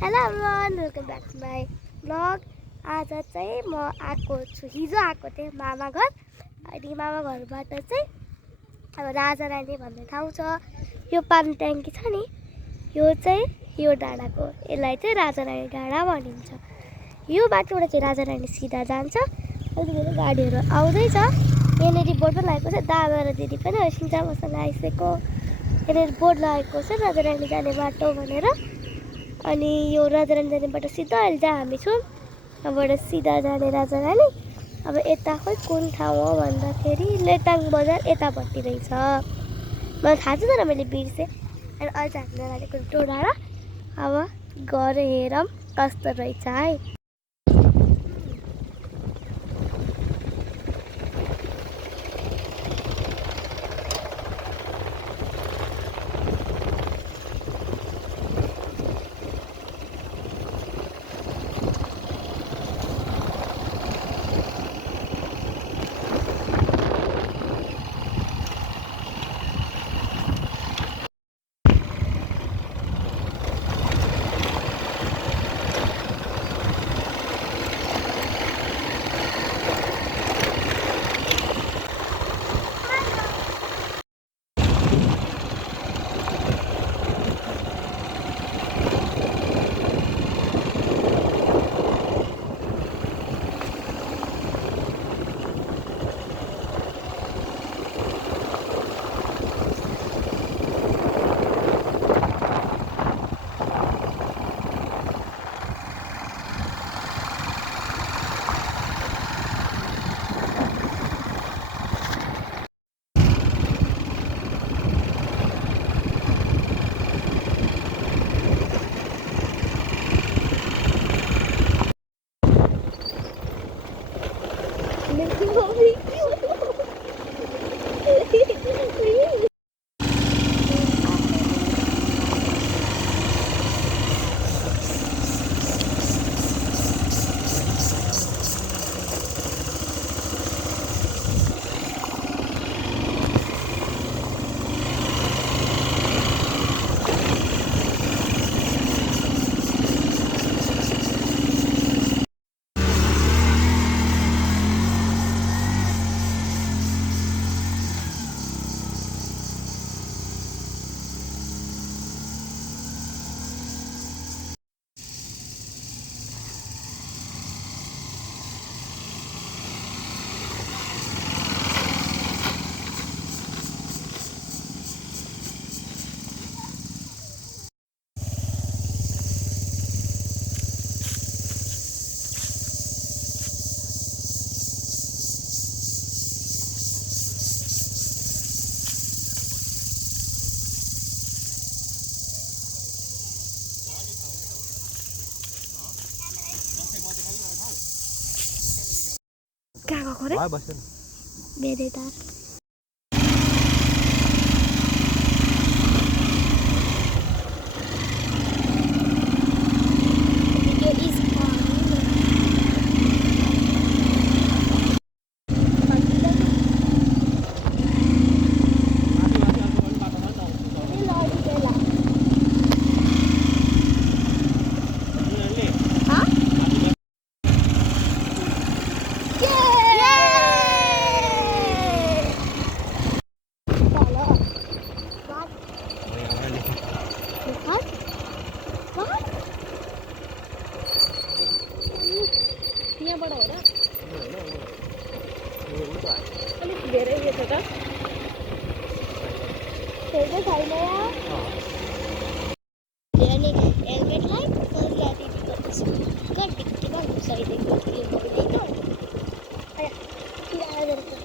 Hello everyone, welcome back to my blog. आज चाहिँ म आएको छु, हिजो आएको थिएँ मामा घर। अनि मामा घरबाट चाहिँ अब राजा रानी भन्ने ठाउँ छ। यो पानी ट्याङ्की छ नि, यो चाहिँ यो डाँडाको, यसलाई चाहिँ राजा रानी डाँडा भनिन्छ। यो बाटोबाट चाहिँ राजा रानी सिधा जान्छ। अलिकति गाडीहरू आउँदैछ। यहाँनिर बोर्ड पनि लागेको छ, दादा र दिदी पनि सिन्जा मसँग आइसकेको। यहाँनिर बोर्ड लागेको छ राजा रानी जाने बाटो भनेर। अनि यो राजा रानी जाने बाटो सिधा अहिले जहाँ हामी छौँ यहाँबाट सिधा जाने राजा रानी। अब यता खोइ कुन ठाउँ हो भन्दाखेरि लेटाङ बजार यतापट्टि रहेछ। मलाई थाहा छ तर मैले बिर्सेँ। अनि अहिले चाहिँ हामीले लागेको त्यो डाँडा। अब गएर हेरौँ कस्तो रहेछ है। कहाँ गएको रे? बेरेदार यहाँबाट हो र? अलिक धेरै उयो छ त। छैन छैन अनि हेलमेटलाई सजिलो दिदी गर्दैछु। कहाँ ढिक्कीमा घुसाइदिएको उयो भइदिएको। अया किरा गरेको।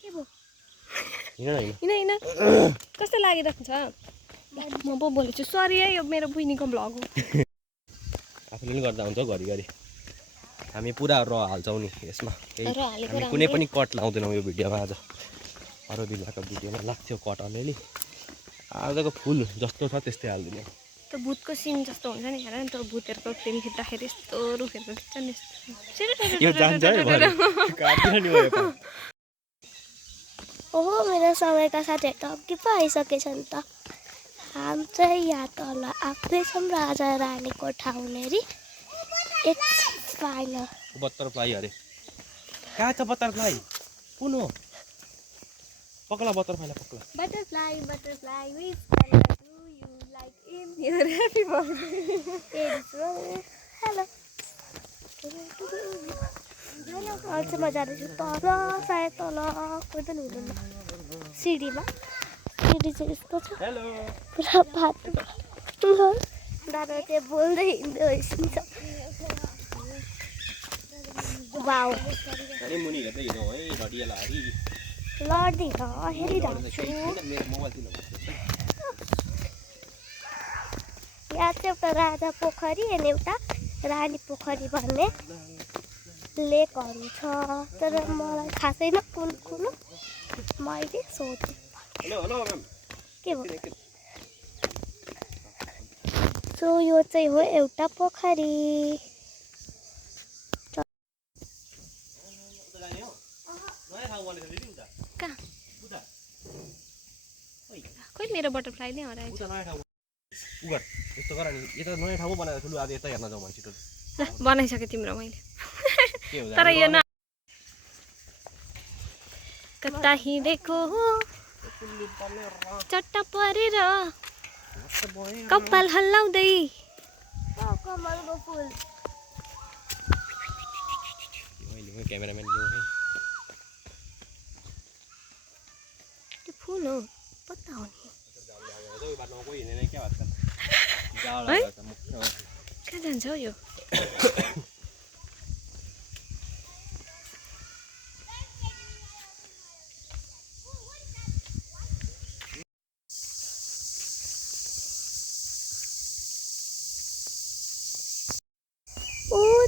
के भयो? हिँड कस्तो लागिरहेको छ म पो बोलेछु सरी है यो मेरो बहिनीको भ्लग हो आफूले पनि गर्दा हुन्छ घरिघरि हामी पुरा र हाल्छौँ नि यसमा हामी कुनै पनि कट लाउँदैनौँ यो भिडियोमा आज अरू बेलाको भिडियोमा लाग्थ्यो कट अलिअलि आजको फुल जस्तो छ त्यस्तै हाल्दिनँ त्यो भूतको सिन जस्तो हुन्छ नि हेर नि त्यो भूतहरूको फिल्म खिच्दाखेरि यस्तो रुखहरूको खिच्छ नि ओहो मेरो समयका साथीहरू त अघि पो आइसकेछन् त हाम चाहिँ यहाँ तल आउँदैछौँ राजा रानीको ठाउँनेरि इट्स फाइनल बटरफ्लाई अरे कहाँ छ बटरफ्लाई कुन हो पक्ला बटरफ्लाईलाई पक्ला butterfly which colour do you like in your happy birthday hello अहिले चाहिँ म जाँदैछु तल सायद तल कोही पनि हुँदैन सिडीमा सिडी चाहिँ यस्तो छ पुरा बाटो दादा चाहिँ बोल्दै हिँड्दै होइसिन्छ वाउ लड्दिन हेरिरहेको छु यहाँ चाहिँ एउटा राजा पोखरी अनि एउटा रानी पोखरी भन्ने लेकहरू छ तर मलाई थाहा छैन कुन कुन मैले सोधेँ के भयो सो यो चाहिँ हो एउटा पोखरी खोइ मेरो बटरफ्लाई नै हराएछ यस्तो गर नि यता नयाँ ठाउँ बनाएर ठुलो आज यता हेर्न जाउँ भने छिटो बनाइसकेँ तिम्रो मैले तर यो न कता हिँडेको चट्टा परेर कपाल हल्लाउँदै कमलको फुल क्यामेराम्यान त्यो फुल हो पत्ता हो नि कहाँ जान्छ हौ यो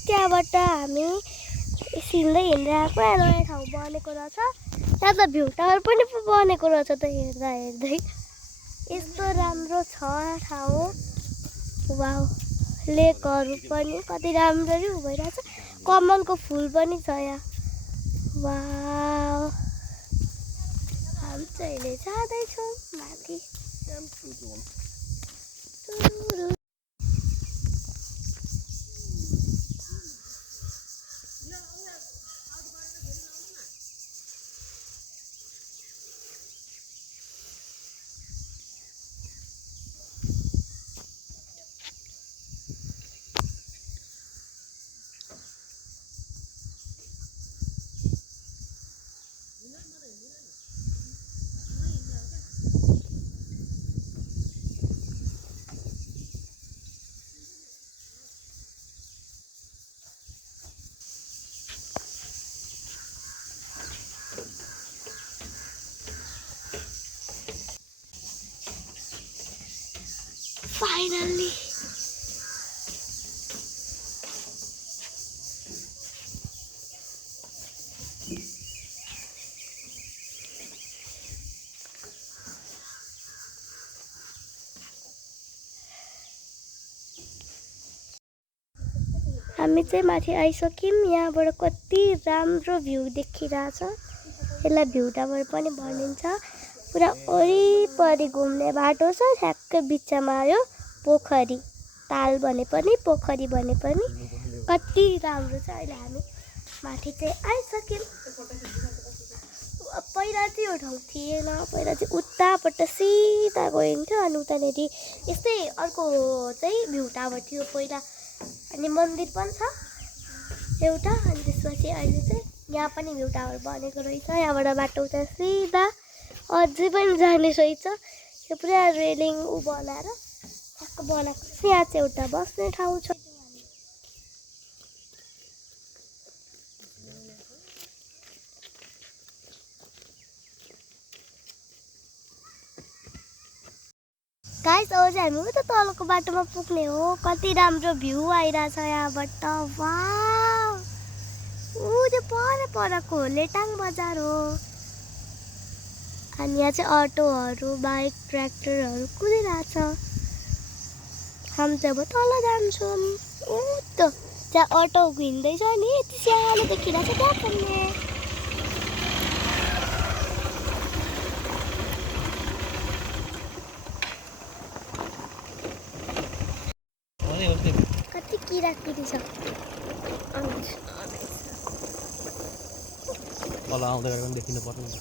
त्यहाँबाट हामी सिन्दै हिँडिरहेको नयाँ ठाउँ बनेको रहेछ त्यहाँ त भ्यू टावर पनि बनेको रहेछ त हेर्दा हेर्दै यस्तो राम्रो छ ठाउँ वाउ लेकहरू पनि कति राम्ररी भइरहेछ कमलको फुल पनि छ यहाँ वाउ हामी चाहिँ अहिले जाँदैछौँ माथि Finally! हामी चाहिँ माथि आइसक्यौँ यहाँबाट कति राम्रो भ्यू देखिरहेछ यसलाई भ्यू टावर पनि भनिन्छ पुरा वरिपरि घुम्ने बाटो छ ठ्याक्कै बिचमा यो पोखरी ताल भने पनि पोखरी भने पनि कति राम्रो छ अहिले हामी माथि चाहिँ आइसक्यौँ पहिला चाहिँ यो ठाउँ थिएन पहिला चाहिँ उतापट्टि सिधा गइन्थ्यो अनि उतानेरि यस्तै अर्को चाहिँ भ्यू टावर थियो पहिला अनि मन्दिर पनि छ एउटा अनि त्यसपछि अहिले चाहिँ यहाँ पनि भ्यू टावर बनेको रहेछ यहाँबाट बाटो उता सिधा अझै पनि जाने रहेछ यो पुरा रेलिङ बनाएर ठ्याक्क बनाएको छ यहाँ चाहिँ एउटा बस्ने ठाउँ छ गाइस अब चाहिँ हामी उता तलको बाटोमा पुग्ने हो। कति राम्रो भ्यू आइरहेछ यहाँबाट। वाउ! ऊ त्यो परको लेटाङ बजार हो। अनि यहाँ चाहिँ अटोहरू, बाइक, ट्र्याक्टरहरू कुदिरहेछ। हामी चाहिँ अब तल जान्छौँ। ऊ त त्यहाँ अटो हिँड्दैछ नि, यति सानो देखिरहेछ त्यहाँ पुग्ने। कति किराकिरी छ। तल आउँदै गरेको पनि देखिनु पर्ने नि।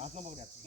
हातमा पक्रिरहेको